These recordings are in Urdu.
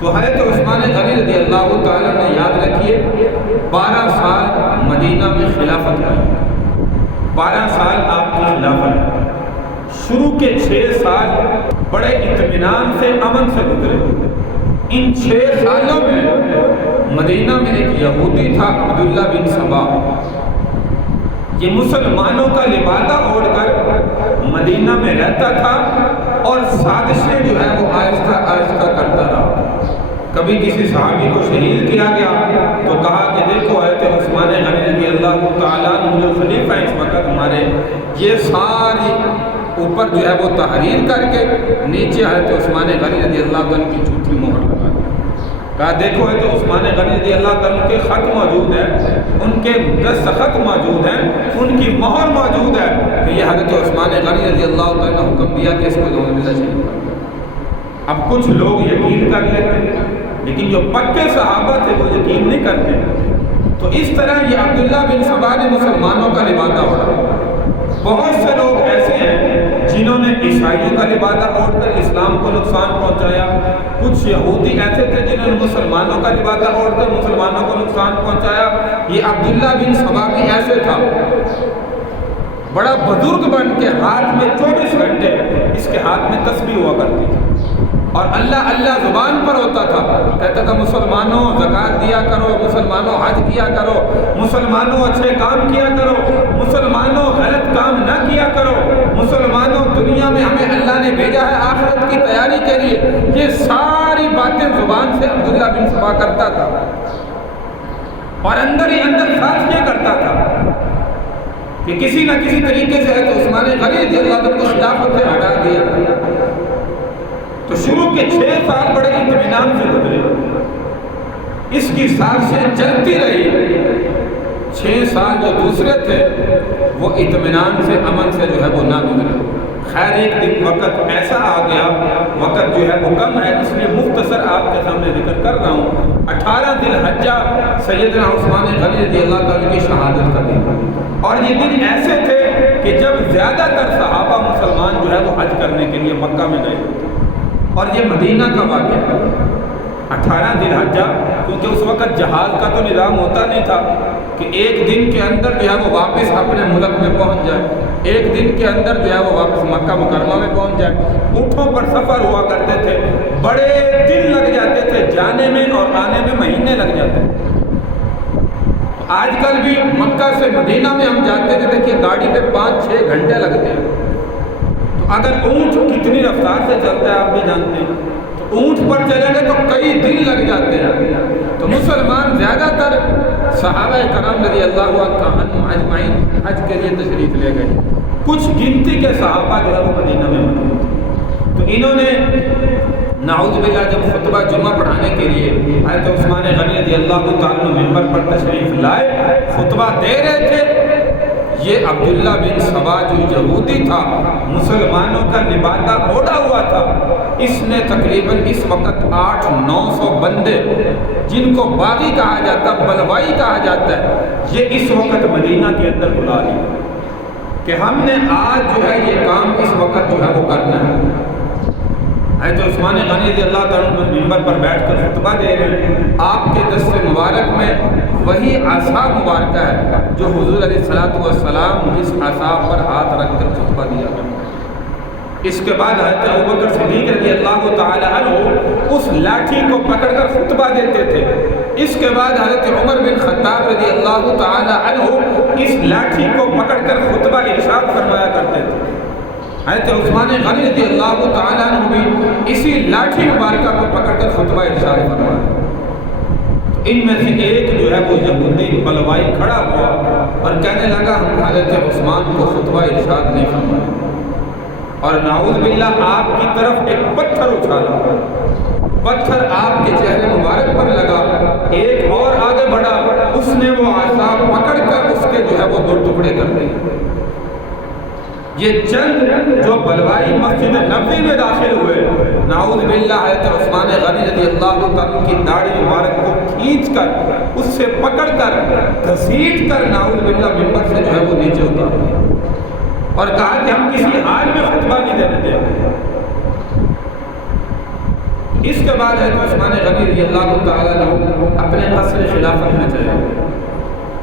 تو حضرت عثمان غنی رضی اللہ تعالیٰ نے یاد رکھیے 12 سال مدینہ میں خلافت کی، 12 سال آپ کی خلافت ہے۔ شروع کے 6 سال بڑے اطمینان سے امن سے گزرے۔ ان 6 سالوں میں مدینہ میں ایک یہودی تھا عبداللہ بن سبا، یہ مسلمانوں کا لبادہ اوڑھ کر مدینہ میں رہتا تھا اور سازشیں جو ہے وہ آہستہ آہستہ کرتا رہا۔ کبھی کسی صحابی کو شہید کیا گیا تو کہا کہ دیکھو حضرت عثمان غنی رضی اللہ تعالیٰ عنہ جو خلیفہ اس وقت ہمارے، یہ ساری اوپر جو ہے وہ تحریر کر کے نیچے حضرت عثمان غنی رضی اللہ عنہ کی جھوٹی مہر لگا دی۔ کہا دیکھو حضرت عثمان غنی رضی اللہ عنہ کے خط موجود ہیں، ان کے دستخط موجود ہیں، ان کی مہر موجود ہے کہ یہ حضرت عثمان غنی رضی اللہ عنہ نے حکم دیا کہ اس کو نعوذ باللہ شہید کر۔ اب کچھ لوگ یقین کر لیتے ہیں لیکن جو پکے صحابہ تھے وہ یقین نہیں کرتے۔ تو اس طرح یہ عبداللہ بن سبا نے مسلمانوں کا لبادہ اوڑھا۔ بہت سے لوگ ایسے ہیں جنہوں نے عیسائیوں کا لبادہ اوڑھ کر اسلام کو نقصان پہنچایا، کچھ یہودی ایسے تھے جنہوں نے مسلمانوں کا لبادہ اوڑھ کر مسلمانوں کو نقصان پہنچایا۔ یہ عبداللہ بن سبا بھی ایسے تھا، بڑا بزرگ بن کے ہاتھ میں 24 گھنٹے اس کے ہاتھ میں تسبیح ہوا کرتی تھی اور اللہ اللہ زبان پر ہوتا تھا، کہتا تھا مسلمانوں زکوٰۃ دیا کرو، مسلمانوں حج کیا کرو، مسلمانوں اچھے کام کیا کرو، مسلمانوں غلط کام نہ کیا کرو، مسلمانوں دنیا میں ہمیں اللہ نے بھیجا ہے آخرت کی تیاری کے لیے۔ یہ ساری باتیں زبان سے عبداللہ بن سبا کرتا تھا اور اندر ہی اندر ساتھ یہ کرتا تھا کہ کسی نہ کسی طریقے سے عثمان غنی رضی اللہ عنہ کو خلافت سے ہٹا دیا تھا۔ تو شروع کے 6 سال بڑے اطمینان سے گزرے، اس کی سازشیں چلتی رہی۔ 6 سال جو دوسرے تھے وہ اطمینان سے امن سے جو ہے وہ نہ گزرے۔ خیر ایک دن وقت ایسا آ گیا، وقت جو ہے وہ کم ہے اس لیے مختصر آپ کے سامنے ذکر کر رہا ہوں۔ 18 ذی الحجہ سیدنا عثمان غنی رضی اللہ عنہ کی شہادت کا دن، اور یہ دن ایسے تھے کہ جب زیادہ تر صحابہ مسلمان جو ہے وہ حج کرنے کے لیے مکہ میں گئے، اور یہ مدینہ کا واقعہ ہے 18 ذی الحجہ، کیونکہ اس وقت جہاز کا تو نظام ہوتا نہیں تھا کہ ایک دن کے اندر جو ہے وہ واپس اپنے ملک میں پہنچ جائے، ایک دن کے اندر جو ہے وہ واپس مکہ مکرمہ میں پہنچ جائے۔ اونٹوں پر سفر ہوا کرتے تھے، بڑے دن لگ جاتے تھے جانے میں اور آنے میں مہینے لگ جاتے تھے۔ آج کل بھی مکہ سے مدینہ میں ہم جاتے تھے، دیکھیے گاڑی پہ 5-6 گھنٹے لگتے ہیں۔ تو اگر اونٹ کتنی رفتار سے چلتا ہے آپ بھی جانتے ہیں، تو اونٹ پر چلیں گے تو کئی دن لگ جاتے ہیں۔ تو مسلمان زیادہ تر صحابہ کرام رضی اللہ عنہم اجمعین حج کے لیے تشریف لے گئے، کچھ گنتی کے صحابہ جو ہے وہ مدینہ میں موجود تھے۔ تو انہوں نے نعوذ باللہ جب خطبہ جمعہ پڑھانے کے لیے حضرت عثمان غنی رضی اللہ تعالیٰ ممبر پر تشریف لائے، خطبہ دے رہے تھے، یہ عبداللہ بن سبا جو یہودی تھا، مسلمانوں کا لبادہ اوڑھا ہوا تھا، اس نے تقریباً اس وقت 800-900 بندے جن کو باغی کہا جاتا، بلوائی کہا جاتا ہے، یہ اس وقت مدینہ کے اندر بلا لی کہ ہم نے آج جو ہے یہ کام اس وقت جو ہے وہ کرنا ہے۔ حضرت عثمان غنی رضی اللہ تعالیٰ ممبر پر بیٹھ کر خطبہ دے رہے ہیں، آپ کے دست مبارک میں وہی عصا مبارکہ ہے جو حضور علیہ السلام جس عصا پر ہاتھ رکھ کر خطبہ دیا کرتے۔ اس کے بعد حضرت ابوبکر صدیق رضی اللہ تعالی عنہ اس لاٹھی کو پکڑ کر خطبہ دیتے تھے۔ اس کے بعد حضرت عمر بن خطاب رضی اللہ تعالی عنہ اس لاٹھی کو پکڑ کر خطبہ ارشاد فرمایا کرتے تھے۔ حضرت عثمان غنی رضی اللہ تعالی عنہ بھی اسی لاٹھی مبارکہ کو پکڑ کر خطبہ ارشاد فرمایا۔ ان میں سے ایک جو ہے وہ یہودی بلوائی کھڑا ہوا اور کہنے لگا ہم حضرت عثمان کو خطبہ ارشاد نہیں فرمایا، اور نعوذ باللہ آپ کی طرف ایک پتھر اچھالا، پتھر آپ کے چہرے مبارک پر لگا، ایک اور آگے بڑھا، اس نے وہ عصا پکڑ کر اس کے جو ہے وہ 2 ٹکڑے کر دیے۔ یہ چند جو بلوائی مسجد نبوی میں داخل ہوئے، نعوذ باللہ حضرت عثمان غنی رضی اللہ تعالیٰ کی داڑھی مبارک کو کھینچ کر اس سے پکڑ کر گھسیٹ کر نعوذ باللہ ممبر سے جو ہے وہ نیچے اتارا اور کہا کہ ہم کسی حال میں خطبہ نہیں دینے دیں۔ اس کے بعد حضرت عثمان غنی رضی اللہ تعالیٰ عنہ اپنے قصر خلافت میں چلے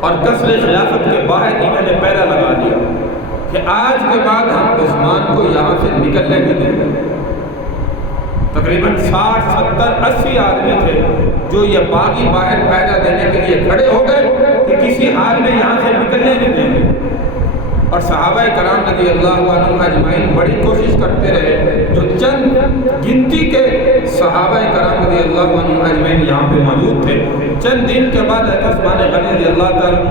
اور قصر خلافت کے باہر انہوں نے پہرا لگا دیا کہ آج کے بعد ہم عثمان کو یہاں سے نکلنے نہیں دیں گے۔ تقریباً 60 70 80 آدمی تھے جو یہ باغی باہر پہرا دینے کے لیے کھڑے ہو گئے کہ کسی حال میں یہاں سے نکلنے نہیں دیں گے۔ اور صحابہ کرام رضی اللہ عنہم اجمعین بڑی کوشش کرتے رہے، جو چند گنتی کے صحابہ کرام رضی اللہ عنہم اجمعین یہاں پہ موجود تھے۔ چند دن کے بعد حضرت عثمان غنی رضی اللہ تعالیٰ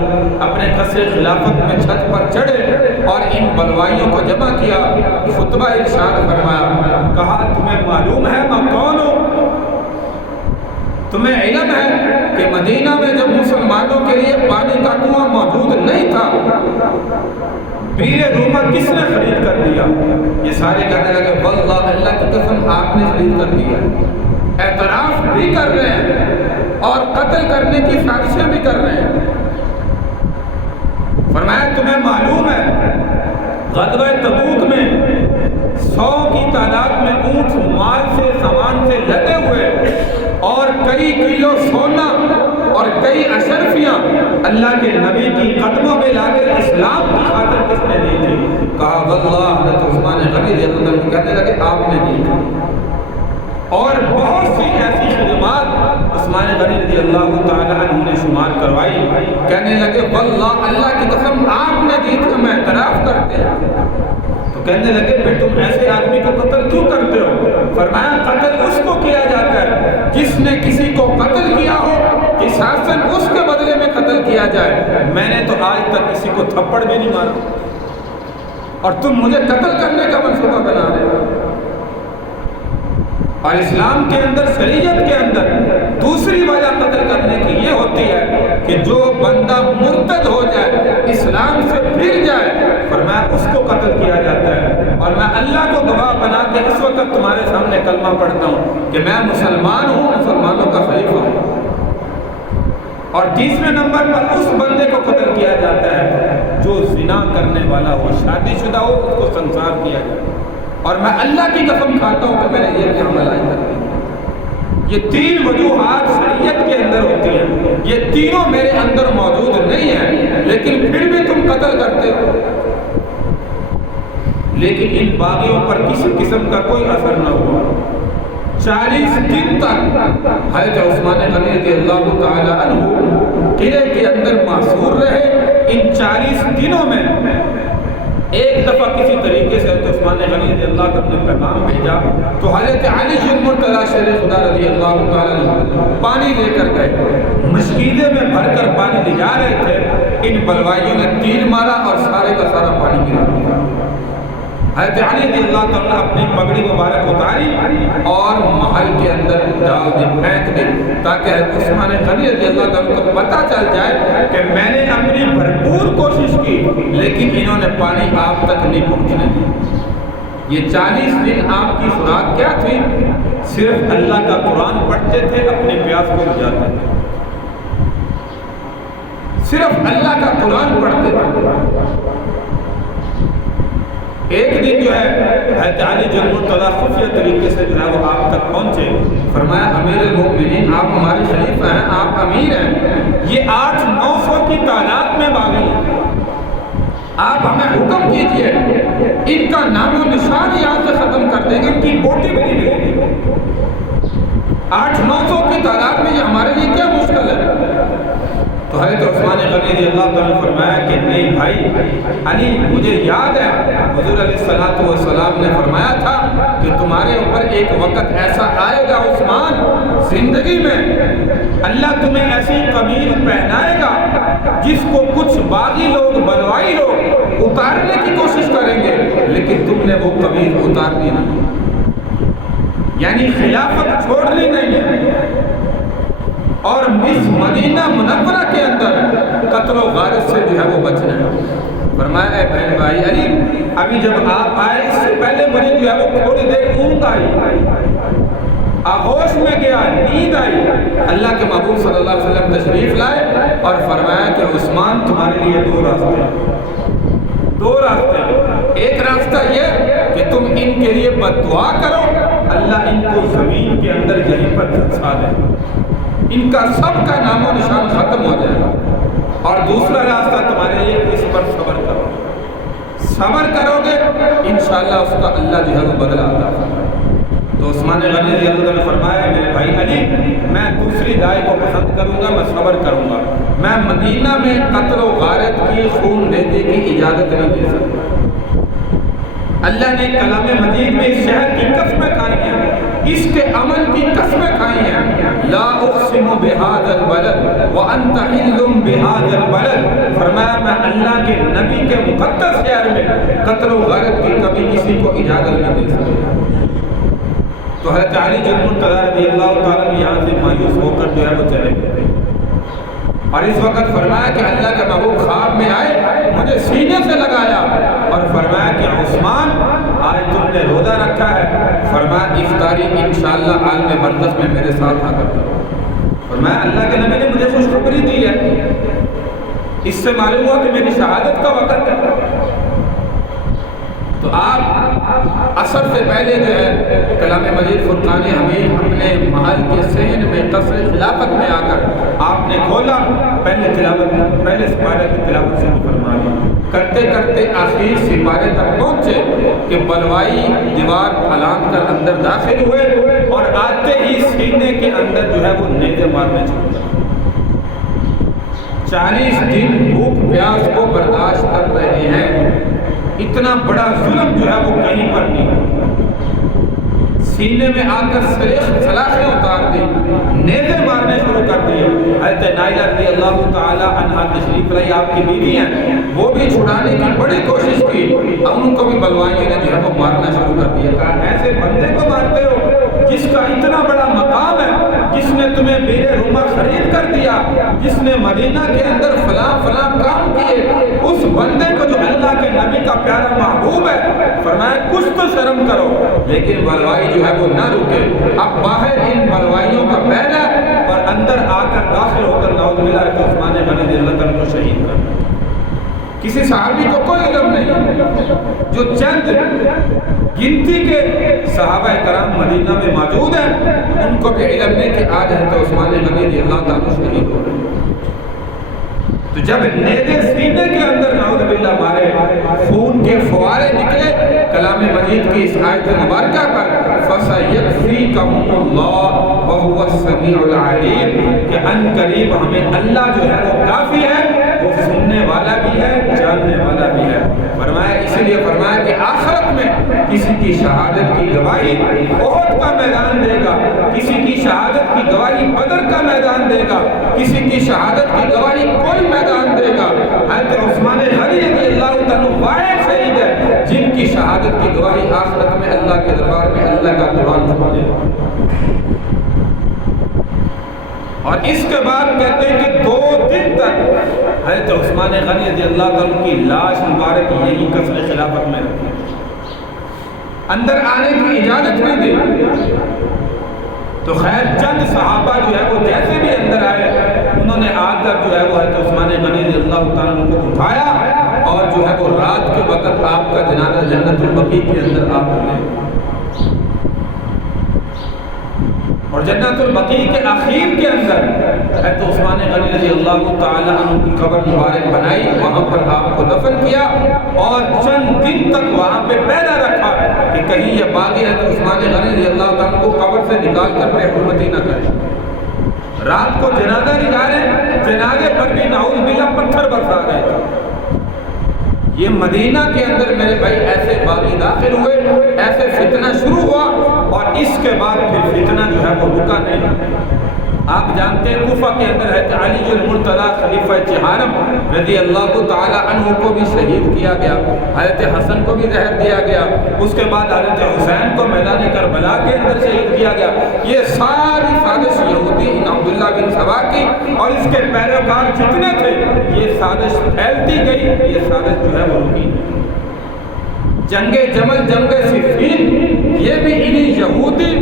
اپنے قصر خلافت میں چھت پر چڑھے اور ان بلوائیوں کو جمع کیا، خطبہ ارشاد فرمایا، کہا تمہیں معلوم ہے میں کون ہوں؟ تمہیں علم ہے کہ مدینہ میں جب مسلمانوں کے لیے پانی کا کنواں موجود نہیں تھا، بیر روما کس نے خرید کر دیا؟ یہ سارے کہنے لگے واللہ اللہ کی قسم آپ نے خرید کر دیا۔ اعتراف بھی کر رہے ہیں اور قتل کرنے کی سازشیں بھی کر رہے ہیں۔ فرمایا تمہیں معلوم ہے غزوہ تبوک میں 100 کی تعداد میں اونٹ مال سے سامان سے لدے ہوئے اور کئی کلو سونا اور کئی اشرفیاں اللہ کے نبی کی قدموں میں لا کر اسلام کی خاطر کس نے دی تھی؟ کہا واللہ حضرت عثمان غنی رضی اللہ عنہ کہنے لگے آپ نے دی تھی۔ اور بہت سی ایسی خدمات عثمان غنی رضی اللہ تعالیٰ عنہ نے شمار کروائی، کہنے لگے واللہ اللہ کی قسم آپ نے دی تھی، ہم اعتراف کرتے ہیں۔ تو کہنے لگے پھر تم ایسے آدمی کو قتل کیوں کرتے ہو؟ فرمایا قتل اس کو کیا جاتا ہے جس نے کسی کو قتل کیا ہو، قصاصاً اس کے بدلے میں قتل کیا جائے۔ میں نے تو آج تک کسی کو تھپڑ بھی نہیں مارا اور تم مجھے قتل کرنے کا منصوبہ بنا رہے ہو۔ اور اسلام کے اندر، شریعت کے اندر دوسری وجہ قتل کرنے کی یہ ہوتی ہے کہ جو بندہ مرتد ہو جائے، اسلام سے پھر جائے، فرمایا اس کو قتل کیا جاتا ہے۔ اور میں اللہ کو گواہ بنا کے اس وقت تمہارے سامنے کلمہ پڑھتا ہوں کہ میں مسلمان ہوں، مسلمانوں کا خلیفہ ہوں۔ اور تیسرے نمبر پر اس بندے کو قتل کیا جاتا ہے جو زنا کرنے والا ہو، شادی شدہ ہو، اس کو سنسار کیا جاتا ہے۔ اور میں اللہ کی قسم کھاتا ہوں کہ میں نے یہ عمل آج تک نہیں۔ یہ 3 وجوہات شریعت کے اندر ہوتی ہیں، یہ تینوں میرے اندر موجود نہیں ہیں، لیکن پھر بھی تم قتل کرتے ہو۔ لیکن ان باغیوں پر کسی قسم کا کوئی اثر نہ ہوا۔ 40 دن تک حضرت عثمان غنی رضی اللہ تعالی عنہ قلعے کے اندر محصور رہے۔ ان 40 دنوں میں ایک دفعہ کسی طریقے سے حضرت عثمان غنی رضی اللہ تعالی عنہ نے پیغام بھیجا تو حضرت علی المرتضیٰ شیر خدا رضی اللہ تعالی عنہ پانی لے کر گئے، مشکیزے میں بھر کر پانی لے جا رہے تھے۔ ان بلوائیوں نے تیر مارا اور سارے کا سارا پانی گرا دیا۔ حضرت علی رضی اللہ تعالیٰ اپنی پگڑی مبارک اتاری اور محل کے اندر ڈال دی، پھینک دی، تاکہ حضرت عثمان غنی رضی اللہ تعالیٰ کو پتہ چل جائے کہ میں نے اپنی بھرپور کوشش کی لیکن انہوں نے پانی آپ تک نہیں پہنچنے دی۔ یہ 40 دن آپ کی خوراک کیا تھی؟ صرف اللہ کا قرآن پڑھتے تھے، اپنے پیاس کو بجھاتے تھے، صرف اللہ کا قرآن پڑھتے تھے۔ ایک دن جو ہے حضرت علی جو المرتضیٰ خفیہ طریقے سے جو ہے وہ آپ تک پہنچے، فرمایا امیر المؤمنین آپ ہمارے خلیفہ ہیں، آپ امیر ہیں، یہ 800-900 کی تعداد میں باغی ہیں، آپ ہمیں حکم کیجئے ان کا نام و نشان یہاں سے ختم کر دیں گے، ان کی بوٹی بھی نہیں ملے گی۔ 800-900 کی تعداد میں یہ ہمارے لیے کیا مشکل ہے؟ تو حضرت عثمان غنی رضی اللہ تعالیٰ نے فرمایا کہ نہیں بھائی علی، مجھے یاد ہے حضور علیہ السلام نے فرمایا تھا کہ تمہارے اوپر ایک وقت ایسا آئے گا عثمان زندگی میں، اللہ تمہیں ایسی قمیض پہنائے گا جس کو کچھ باغی لوگ، بلوائی لوگ اتارنے کی کوشش کریں گے لیکن تم نے وہ قمیض اتارنی نہیں، یعنی خلافت چھوڑنی نہیں ہے۔ اور اس مدینہ منورہ کے اندر قتل و غارت سے جو ہے وہ بچنا ہے۔ فرمایا اے بہن بھائی علی، ابھی جب آپ آئے اس سے پہلے مجھے جو ہے وہ تھوڑی دیر اونگ آئی، آغوش میں گیا، نیند آئی، اللہ کے محبوب صلی اللہ علیہ وسلم تشریف لائے اور فرمایا کہ عثمان تمہارے لیے 2 راستے ہیں، 2 راستے ہیں۔ ایک راستہ یہ کہ تم ان کے لیے بد دعا کرو اللہ ان کو زمین کے اندر یہیں پر دھنسا دے، ان کا سب کا نام و نشان ختم ہو جائے گا۔ اور دوسرا راستہ تمہارے لیے، اس پر صبر کرو، صبر کرو گے انشاءاللہ اس کا اللہ جو ہے وہ بدلہ عطا فرمائے۔ تو عثمان غنی رضی اللہ عنہ نے فرمایا میرے بھائی علی، میں دوسری رائے کو پسند کروں گا، میں صبر کروں گا، میں مدینہ میں قتل و غارت کی، خون دینے کی اجازت نہیں دے سکتا۔ اللہ نے کلام مجید میں اس شہر کی قسمیں کھائی ہیں، اس کے امن کی قسمیں کھائی ہیں، لا اقسم بہذا البلد وانت حل بہذا البلد، فرمایا میں اللہ کے نبی کے مقدس شہر میں قتل و غارت کی کبھی کسی کو اجازت نہیں دے سکتا۔ تو حضرت علی المرتضیٰ رضی اللہ تعالیٰ یہاں سے مایوس ہو کر جو ہے وہ چلے گئے، اور اس وقت فرمایا کہ اللہ کے محبوب خواب میں آئے، مجھے سینے سے لگایا اور فرمایا کہ عثمان آج تم نے روزہ رکھا ہے، فرمایا افطاری انشاءاللہ عالم برزخ میں میرے ساتھ آ کر، فرمایا اللہ کے نبی نے مجھے خوشخبری دی ہے، اس سے معلوم ہوا کہ میری شہادت کا وقت ہے۔ تو آپ عصر سے پہلے جو ہے کلام مجید فرقان حمید اپنے محل کے صحن میں قصر خلافت میں آ کر آپ نے کھولا، پہلے سپارے کی تلاوت سے فرما لی، کرتے کرتے آخری سپارے تک پہنچے کہ بلوائی دیوار پھلانگ کر اندر داخل ہوئے، اور آتے ہی سینے کے اندر جو ہے وہ نیزے مارنے چھوڑا۔ 40 دن بھوک پیاس کو برداشت کر رہے ہیں، اتنا بڑا ظلم جو ہے وہ کہیں پر نہیں، سینے میں آ کر سلاخیں اتار دی، نیزے مارنے شروع کر دیے۔ حضرت نائلہ رضی اللہ تعالی عنہا تشریف لائی، آپ کی بیوی ہیں، وہ بھی چھڑانے کی بڑی کوشش کی، اور ان کو بھی بلوائیوں نے جو ہے وہ مارنا شروع کر دیا۔ کہا ایسے بندے کو مارتے ہو جس کا اتنا بڑا مقام ہے، جس نے تمہیں بیر روما خرید کر دیا، جس نے مدینہ کے اندر فلاں فلاں کام کیے، اس بندے کو جو اللہ کے نبی کا پیارا محبوب ہے، فرمایا کچھ تو شرم کرو۔ لیکن بلوائی جو ہے وہ نہ رکے، اب باہر ان بلوائیوں کا پہلا اور اندر آ کر داخل ہو کر نعوذ باللہ کہ عثمان غنی رضی اللہ عنہ کو شہید کر۔ کسی صحابی کو کوئی علم نہیں، جو چند گنتی کے صحابہ کرام مدینہ میں موجود ہیں ان کو بھی علم نہیں کہ آج حضرت عثمان غنی رضی اللہ عنہ شہید ہو رہے ہیں۔ تو جب نیزے سینے کے اندر نعوذ باللہ مارے، خون کے فوارے نکلے، کلام مجید کی اس آیت مبارکہ پر فَسَيَكْفِيكَهُمُ اللَّهُ وَهُوَ السَّمِيعُ الْعَلِيمُ کہ ان قریب ہمیں اللہ جو ہے وہ کافی ہے، وہ سننے والا بھی ہے، جاننے والا بھی ہے۔ فرمایا اسی لیے فرمایا کہ آخرت میں کسی کی شہادت کی گواہی احد کا میدان دے گا، کسی کی شہادت کی گواہی بدر کا میدان دے گا، کسی کی شہادت کی گواہی کوئی میدان دے گا۔ حضرت عثمان غنی رضی اللہ عنہ واحد شہید ہے جن کی شہادت کی گواہی آخرت میں اللہ کے دربار میں اللہ کا قرآن سمجھے گا۔ اور اس کے بعد کہتے ہیں کہ 2 دن تک حضرت عثمان غنی رضی اللہ عنہ کی لاش مبارک یہی قصر خلافت میں رکھی، اندر آنے کی اجازت نہیں دی۔ تو خیر چند صحابہ جو ہے وہ جیسے بھی اندر آئے، انہوں نے آ کر جو ہے وہ حضرت عثمان غنی رضی اللہ تعالیٰ عنہ کو اٹھایا، اور جو ہے وہ رات کے وقت آپ کا جنازہ جنت البقیع کے اندر آپ نے، اور جنت البقیع کے اخیر کے اندر حضرت عثمان غنی رضی اللہ تعالیٰ عنہ کی قبر مبارک بنائی، وہاں پر آپ کو دفن کیا، اور چند دن تک وہاں پہ پہرا رکھا کہ کہیں یہ باغی حضرت عثمان غنی رضی اللہ تعالیٰ عنہ کو قبر سے نکال کر بے حرمتی نہ کرے۔ رات کو جنازہ نکالے، جنازے پر بھی نعوذ باللہ پتھر برسا رہے تھے۔ یہ مدینہ کے اندر میرے بھائی ایسے باغی داخل ہوئے، ایسے فتنہ شروع ہوا، اور اس کے بعد پھر فتنہ جو ہے وہ رکا نہیں۔ آپ جانتے ہیں کوفہ کے اندر ہے علی المرتضیٰ خلیفہ چہارم رضی اللہ تعالی عنہ کو بھی شہید کیا گیا، حضرت حسن کو بھی زہر دیا گیا، اس کے بعد حضرت حسین کو میدان کربلا کے اندر شہید کیا گیا۔ یہ ساری سازش یہودی ان عبداللہ بن سبا کی اور اس کے پیروکار جتنے تھے، یہ سازش پھیلتی گئی، یہ سازش جو ہے وہ رکی۔ جنگ جمل، جنگ صفین، یہ بھی انہی یہودی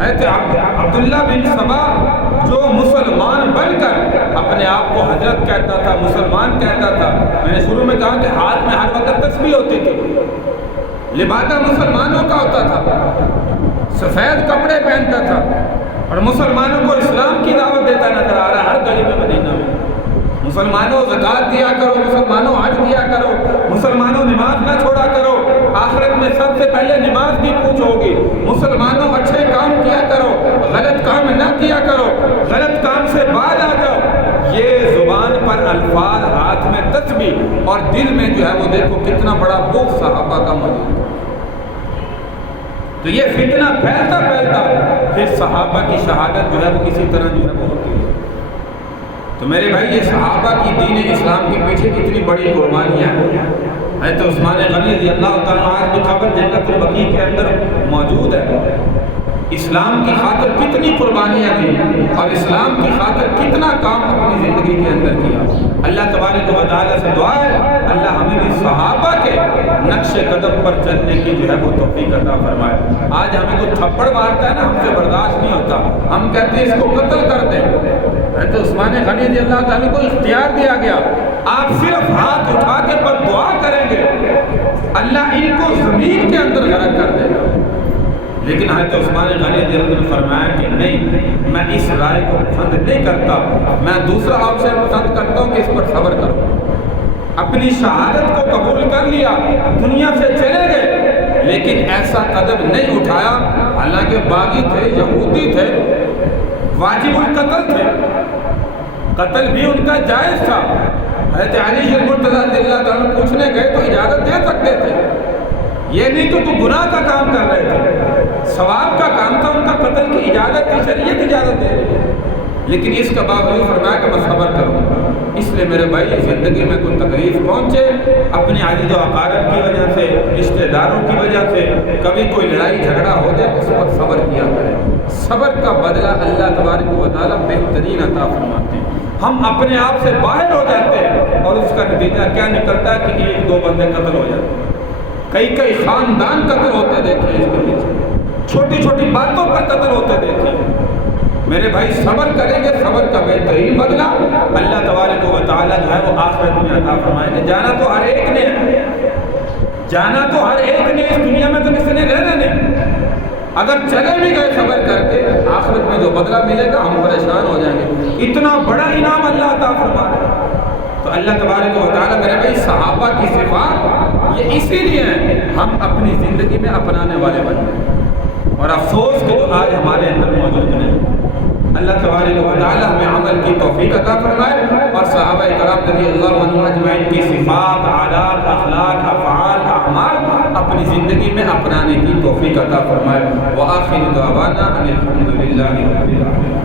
حضرت عبداللہ بن سبا جو مسلمان بن کر اپنے آپ کو حضرت کہتا تھا، مسلمان کہتا تھا۔ میں نے شروع میں کہا کہ ہاتھ میں ہر وقت تسبیح ہوتی تھی، لبادہ مسلمانوں کا ہوتا تھا، سفید کپڑے پہنتا تھا اور مسلمانوں کو اسلام کی دعوت دیتا نظر آ رہا ہے ہر گلی میں مدینہ میں۔ مسلمانوں زکوٰۃ دیا کرو، مسلمانوں حج دیا کرو، مسلمانوں نماز نہ چھوڑا کرو، آخرت میں سب سے پہلے نماز کی پوچھ ہوگی، مسلمانوں اچھے کام کیا کرو، غلط کام نہ کیا کرو، غلط کام سے باز آ جاؤ۔ یہ زبان پر الفاظ، ہاتھ میں تسبیح اور دل میں جو ہے وہ دیکھو کتنا بڑا بغض صحابہ کا موجود ہے۔ تو یہ فتنہ پھیلتا پھیلتا پھر صحابہ کی شہادت جو ہے وہ اسی طرح جو ہے وہ ہوتی ہے۔ تو میرے بھائی یہ صحابہ کی دین اسلام کے پیچھے اتنی بڑی قربانیاں ہیں۔ حضرت عثمان غنی رضی اللہ تعالیٰ عنہ کی قبر جنت البقیع کے اندر موجود ہے۔ اسلام کی خاطر کتنی قربانیاں دی اور اسلام کی خاطر کتنا کام اپنی زندگی کے اندر کیا۔ اللہ تبارک و تعالیٰ سے دعا ہے اللہ ہمیں بھی صحابہ کے نقش قدم پر چلنے کی جو ہے وہ توفیق عطا فرمائے۔ آج ہمیں کوئی تھپڑ مارتا ہے نا، ہم سے برداشت نہیں ہوتا، ہم کہتے ہیں اس کو قتل کر دیں۔ حضرت عثمان غنی رضی اللہ تعالیٰ کو اختیار دیا گیا، آپ صرف ہاتھ اٹھا کے بد دعا کریں گے اللہ ان کو زمین کے اندر غرق کر دے گا۔ لیکن حضرت عثمان غنی رضی اللہ عنہ نے فرمایا کہ نہیں، میں اس رائے کو پسند نہیں کرتا، میں دوسرا آپشن پسند کرتا ہوں کہ اس پر صبر کرو۔ اپنی شہادت کو قبول کر لیا، دنیا سے چلے گئے، لیکن ایسا قدم نہیں اٹھایا، حالانکہ باغی تھے، یہودی تھے، واجب القتل تھے، قتل بھی ان کا جائز تھا۔ حضرت علی المرتضیٰ رضی اللہ عنہ پوچھنے گئے تو اجازت دے سکتے تھے، یہ نہیں تو گناہ کا کام کر رہے تھے، ثواب کا کام تھا، ان کا قتل کی اجازت تھی، شریعت اجازت دے رہی ہے، لیکن اس کا باوجود فرمایا کہ میں صبر کروں۔ اس لیے میرے بھائی زندگی میں کوئی تکلیف پہنچے، اپنی عجز و عقارت کی وجہ سے، رشتہ داروں کی وجہ سے، کبھی کوئی لڑائی جھگڑا ہو جائے، اس پر صبر کیا کرے۔ صبر کا بدلہ اللہ تبارک و تعالیٰ بہترین عطا فرماتے ہیں۔ ہم اپنے آپ سے باہر ہو جاتے ہیں اور اس کا نتیجہ کیا نکلتا ہے کہ ایک دو بندے قتل ہو جاتے ہیں، کئی خاندان قتل ہوتے دیکھے ہیں، اس کے پیچھے چھوٹی چھوٹی باتوں پر قتل ہوتے دیکھے ہیں۔ میرے بھائی صبر کریں گے، صبر کا بہترین بدلہ اللہ تبارک و تعالیٰ جو ہے وہ آخرت میں عطا فرمائیں گے۔ جانا تو ہر ایک نے ہے، جانا تو ہر ایک نے، اس دنیا میں تو کسی نے رہنا نہیں۔ اگر چلے بھی گئے صبر کر کے، آخرت میں جو بدلہ ملے گا ہم پریشان ہو جائیں گے، اتنا بڑا انعام اللہ عطا فرمائے۔ تو اللہ تبارک و تعالیٰ میرے بھائی صحابہ کی صفات یہ اسی لیے ہیں ہم اپنی زندگی میں اپنانے والے بن گئے، اور افسوس کہ جو آج ہمارے اندر موجود نہیں۔ اللہ تبارک و تعالیٰ ہمیں عمل کی توفیق عطا فرمائے اور صحابہ کرام رضی اللہ عنہم اجمعین کی صفات، عادات، اخلاق، افعال، اعمال اپنی زندگی میں اپنانے کی توفیق عطا فرمائے۔ وآخر دعوانا ان الحمد للہ رب العالمین۔